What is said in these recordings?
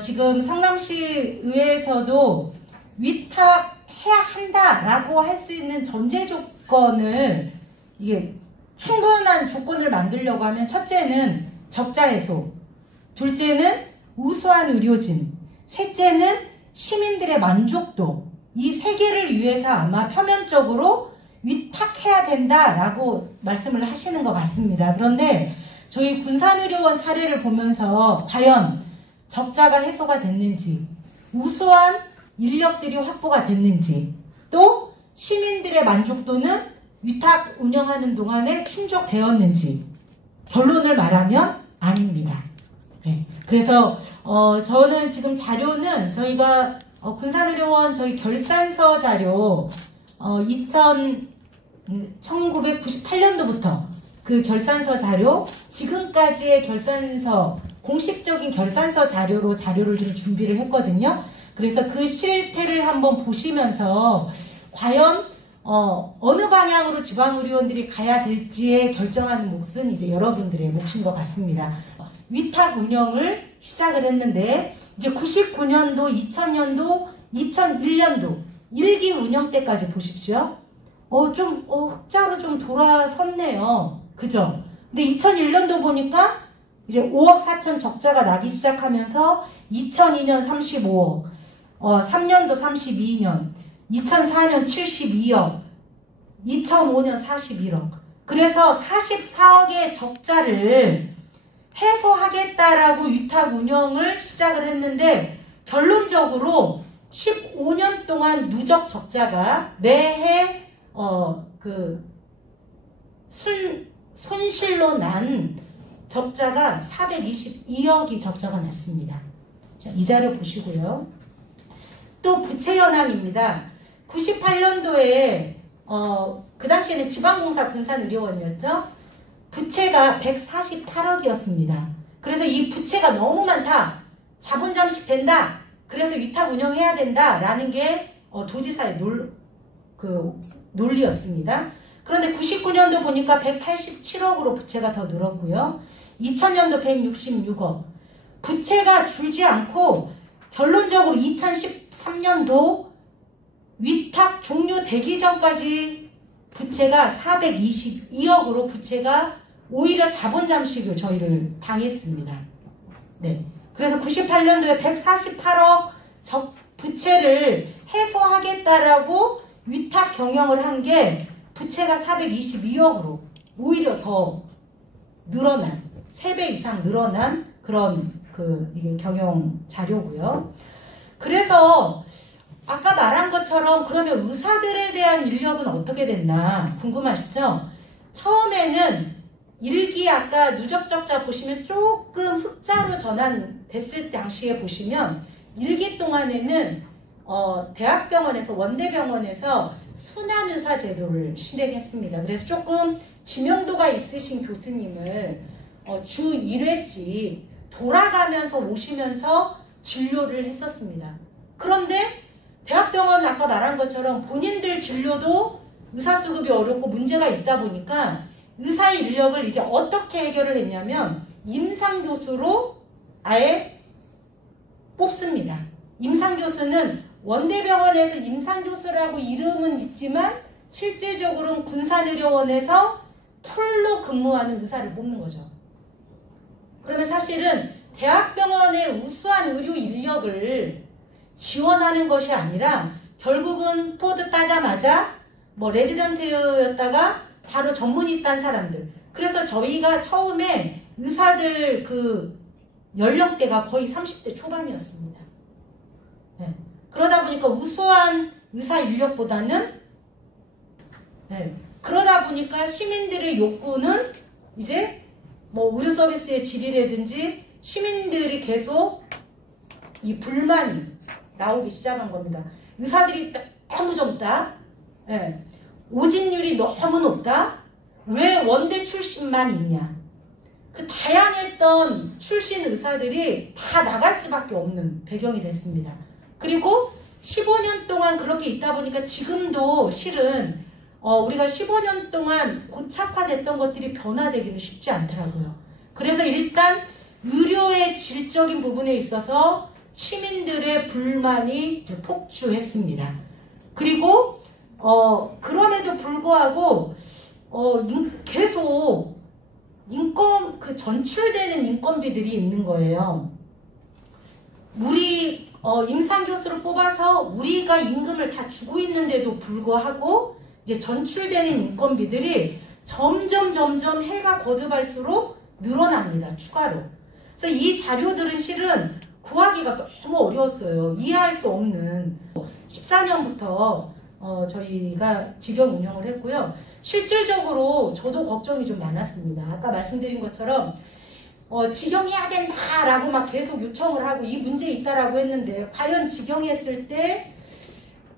지금 성남시 의회에서도 위탁해야 한다라고 할 수 있는 전제 조건을 이게 충분한 조건을 만들려고 하면 첫째는 적자 해소, 둘째는 우수한 의료진, 셋째는 시민들의 만족도, 이 세 개를 위해서 아마 표면적으로 위탁해야 된다라고 말씀을 하시는 것 같습니다. 그런데 저희 군산의료원 사례를 보면서 과연 적자가 해소가 됐는지, 우수한 인력들이 확보가 됐는지, 또 시민들의 만족도는 위탁 운영하는 동안에 충족되었는지, 결론을 말하면 아닙니다. 네. 그래서 저는 지금 자료는 저희가 군산의료원 저희 결산서 자료 1998년도부터 그 결산서 자료, 지금까지의 결산서, 공식적인 결산서 자료를 좀 준비를 했거든요. 그래서 그 실태를 한번 보시면서 과연 어느 방향으로 지방의료원들이 가야 될지에 결정하는 몫은 이제 여러분들의 몫인 것 같습니다. 위탁 운영을 시작을 했는데 이제 99년도, 2000년도, 2001년도 1기 운영 때까지 보십시오. 흑자로 좀 돌아섰네요. 그죠? 근데 2001년도 보니까 이제 5억 4천 적자가 나기 시작하면서 2002년 35억, 3년도 32년, 2004년 72억, 2005년 41억. 그래서 44억의 적자를 해소하겠다라고 위탁 운영을 시작을 했는데 결론적으로 15년 동안 누적 적자가 매해 손실로 난 적자가 422억이 적자가 났습니다. 자, 이 자료 보시고요. 또 부채 현황입니다. 98년도에 그 당시에는 지방공사 군산의료원이었죠. 부채가 148억이었습니다. 그래서 이 부채가 너무 많다. 자본 잠식 된다. 그래서 위탁 운영해야 된다라는 게 도지사의 논리였습니다. 그런데 99년도 보니까 187억으로 부채가 더 늘었고요. 2000년도 166억. 부채가 줄지 않고 결론적으로 2013년도 위탁 종료되기 전까지 부채가 422억으로 부채가 오히려 자본 잠식을 저희를 당했습니다. 네. 그래서 98년도에 148억 부채를 해소하겠다라고 위탁 경영을 한 게 부채가 422억으로 오히려 더 늘어난, 3배 이상 늘어난 그런 이게 경영 자료고요. 그래서 아까 말한 것처럼 그러면 의사들에 대한 인력은 어떻게 됐나 궁금하시죠? 처음에는 1기 아까 누적 적자 보시면 조금 흑자로 전환됐을 당시에 보시면 1기 동안에는 대학병원에서 원대병원에서 순환의사 제도를 실행했습니다. 그래서 조금 지명도가 있으신 교수님을 주 1회씩 돌아가면서 오시면서 진료를 했었습니다. 그런데 대학병원 아까 말한 것처럼 본인들 진료도 의사수급이 어렵고 문제가 있다 보니까 의사 인력을 이제 어떻게 해결을 했냐면 임상교수로 아예 뽑습니다. 임상교수는 원대병원에서 임상교수라고 이름은 있지만 실질적으로는 군산의료원에서 풀로 근무하는 의사를 뽑는 거죠. 그러면 사실은 대학병원의 우수한 의료 인력을 지원하는 것이 아니라 결국은 포드 따자마자 레지던트였다가 바로 전문의 딴 사람들. 그래서 저희가 처음에 의사들 연령대가 거의 30대 초반이었습니다. 네. 그러다 보니까 우수한 의사 인력보다는 그러다 보니까 시민들의 욕구는 이제 의료 서비스의 질이라든지 시민들이 계속 이 불만이 나오기 시작한 겁니다. 의사들이 너무 젊다. 오진율이 너무 높다. 왜 원대 출신만 있냐. 그 다양했던 출신 의사들이 다 나갈 수밖에 없는 배경이 됐습니다. 그리고 15년 동안 그렇게 있다 보니까 지금도 실은 우리가 15년 동안 고착화됐던 것들이 변화되기는 쉽지 않더라고요. 그래서 일단 의료의 질적인 부분에 있어서 시민들의 불만이 폭주했습니다. 그리고 그럼에도 불구하고 계속 전출되는 인건비들이 있는 거예요. 우리 임상교수를 뽑아서 우리가 임금을 다 주고 있는데도 불구하고 이제 전출되는 인건비들이 점점 해가 거듭할수록 늘어납니다. 추가로. 그래서 이 자료들은 실은 구하기가 너무 어려웠어요. 이해할 수 없는. 14년부터 저희가 직영 운영을 했고요. 실질적으로 저도 걱정이 좀 많았습니다. 아까 말씀드린 것처럼 직영해야 된다라고 막 계속 요청을 하고 이 문제 있다라고 했는데 과연 직영했을 때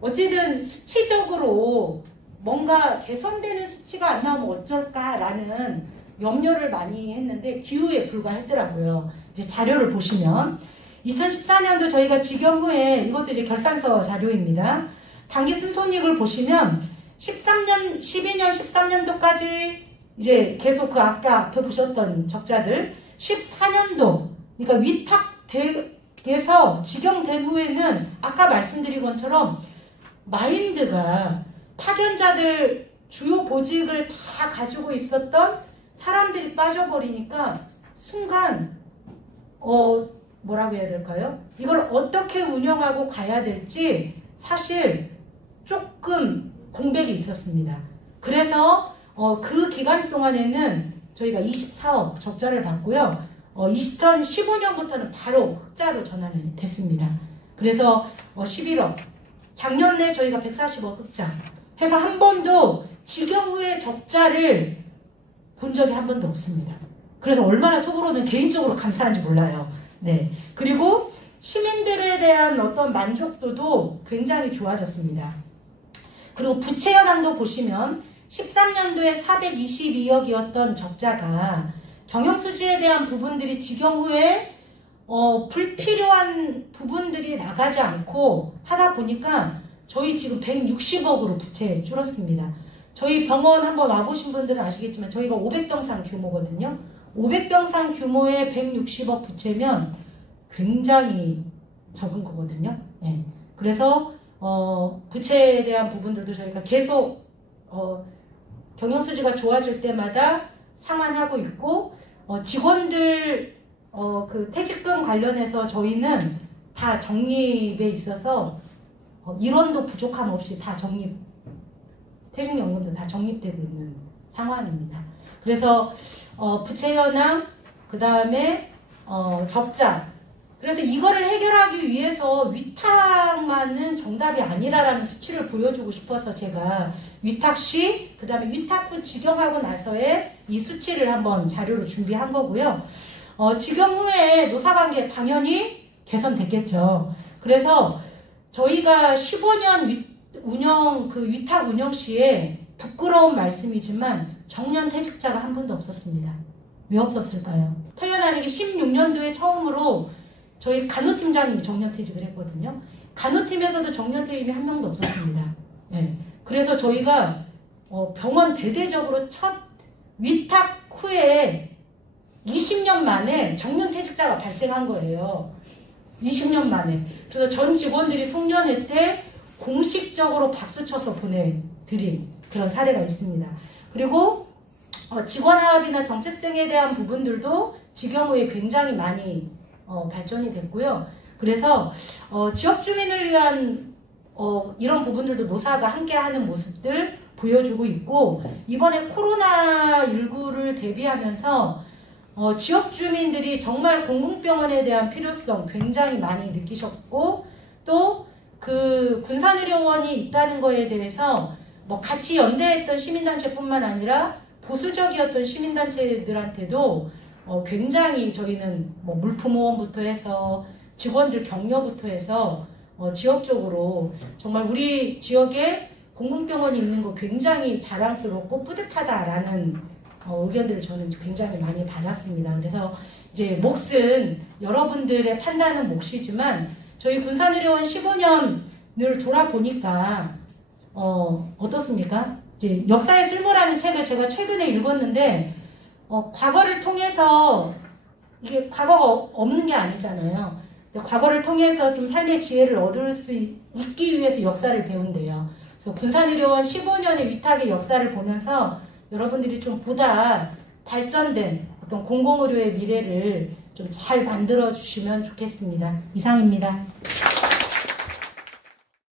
어쨌든 수치적으로 뭔가 개선되는 수치가 안 나오면 어쩔까라는 염려를 많이 했는데 기우에 불과했더라고요. 이제 자료를 보시면 2014년도 저희가 직영 후에 이것도 이제 결산서 자료입니다. 당기 순손익을 보시면 13년, 12년, 13년도까지 이제 계속 그 아까 앞에 보셨던 적자들 14년도 그러니까 위탁에서 직영된 후에는 아까 말씀드린 것처럼 마인드가 파견자들 주요 보직을 다 가지고 있었던 사람들이 빠져버리니까 순간 뭐라고 해야 될까요? 이걸 어떻게 운영하고 가야 될지 사실 조금 공백이 있었습니다. 그래서 그 기간 동안에는 저희가 24억 적자를 봤고요. 2015년부터는 바로 흑자로 전환이 됐습니다. 그래서 11억 작년에 저희가 140억 흑자 해서 한 번도 직영 후에 적자를 본 적이 한 번도 없습니다. 그래서 얼마나 속으로는 개인적으로 감사한지 몰라요. 네. 그리고 시민들에 대한 어떤 만족도도 굉장히 좋아졌습니다. 그리고 부채 현황도 보시면 13년도에 422억이었던 적자가 경영수지에 대한 부분들이 직영 후에 불필요한 부분들이 나가지 않고 하다 보니까 저희 지금 160억으로 부채 줄었습니다. 저희 병원 한번 와보신 분들은 아시겠지만 저희가 500병상 규모거든요. 500병상 규모의 160억 부채면 굉장히 적은 거거든요. 네. 그래서 부채에 대한 부분들도 저희가 계속 경영수지가 좋아질 때마다 상환하고 있고 직원들 그 퇴직금 관련해서 저희는 다 적립에 있어서 인원도 부족함 없이 다 퇴직연금도 다 적립되고 있는 상황입니다. 그래서 부채 현황, 그 다음에 적자. 그래서 이거를 해결하기 위해서 위탁만은 정답이 아니라라는 수치를 보여주고 싶어서 제가 위탁 시, 그 다음에 위탁 후 직영하고 나서의 이 수치를 한번 자료로 준비한 거고요. 직영 후에 노사관계 당연히 개선됐겠죠. 그래서 저희가 15년 운영, 위탁 운영 시에 부끄러운 말씀이지만 정년 퇴직자가 한 번도 없었습니다. 왜 없었을까요? 표현하는 게 16년도에 처음으로 저희 간호팀장님이 정년퇴직을 했거든요. 간호팀에서도 정년퇴임이 한 명도 없었습니다. 네. 그래서 저희가 병원 대대적으로 첫 위탁 후에 20년 만에 정년퇴직자가 발생한 거예요. 20년 만에. 그래서 전 직원들이 송년회 때 공식적으로 박수쳐서 보내드린 그런 사례가 있습니다. 그리고 직원화합이나 정체성에 대한 부분들도 직영 후에 굉장히 많이 발전이 됐고요. 그래서 지역 주민을 위한 이런 부분들도 노사가 함께하는 모습들 보여주고 있고 이번에 코로나19를 대비하면서 지역 주민들이 정말 공공병원에 대한 필요성 굉장히 많이 느끼셨고 또 그 군산의료원이 있다는 거에 대해서 뭐 같이 연대했던 시민단체뿐만 아니라 보수적이었던 시민단체들한테도 굉장히 저희는 뭐 물품호원부터 해서 직원들 격려부터 해서 지역적으로 정말 우리 지역에 공공병원이 있는 거 굉장히 자랑스럽고 뿌듯하다라는 의견들을 저는 굉장히 많이 받았습니다. 그래서 이제 몫은 여러분들의 판단은 몫이지만 저희 군산의료원 15년을 돌아보니까 어떻습니까? 이제 역사의 쓸모라는 책을 제가 최근에 읽었는데 과거를 통해서 이게 과거가 없는 게 아니잖아요. 과거를 통해서 좀 삶의 지혜를 얻기 위해서 역사를 배운대요. 그래서 군산의료원 15년의 위탁의 역사를 보면서 여러분들이 좀 보다 발전된 어떤 공공의료의 미래를 좀 잘 만들어 주시면 좋겠습니다. 이상입니다.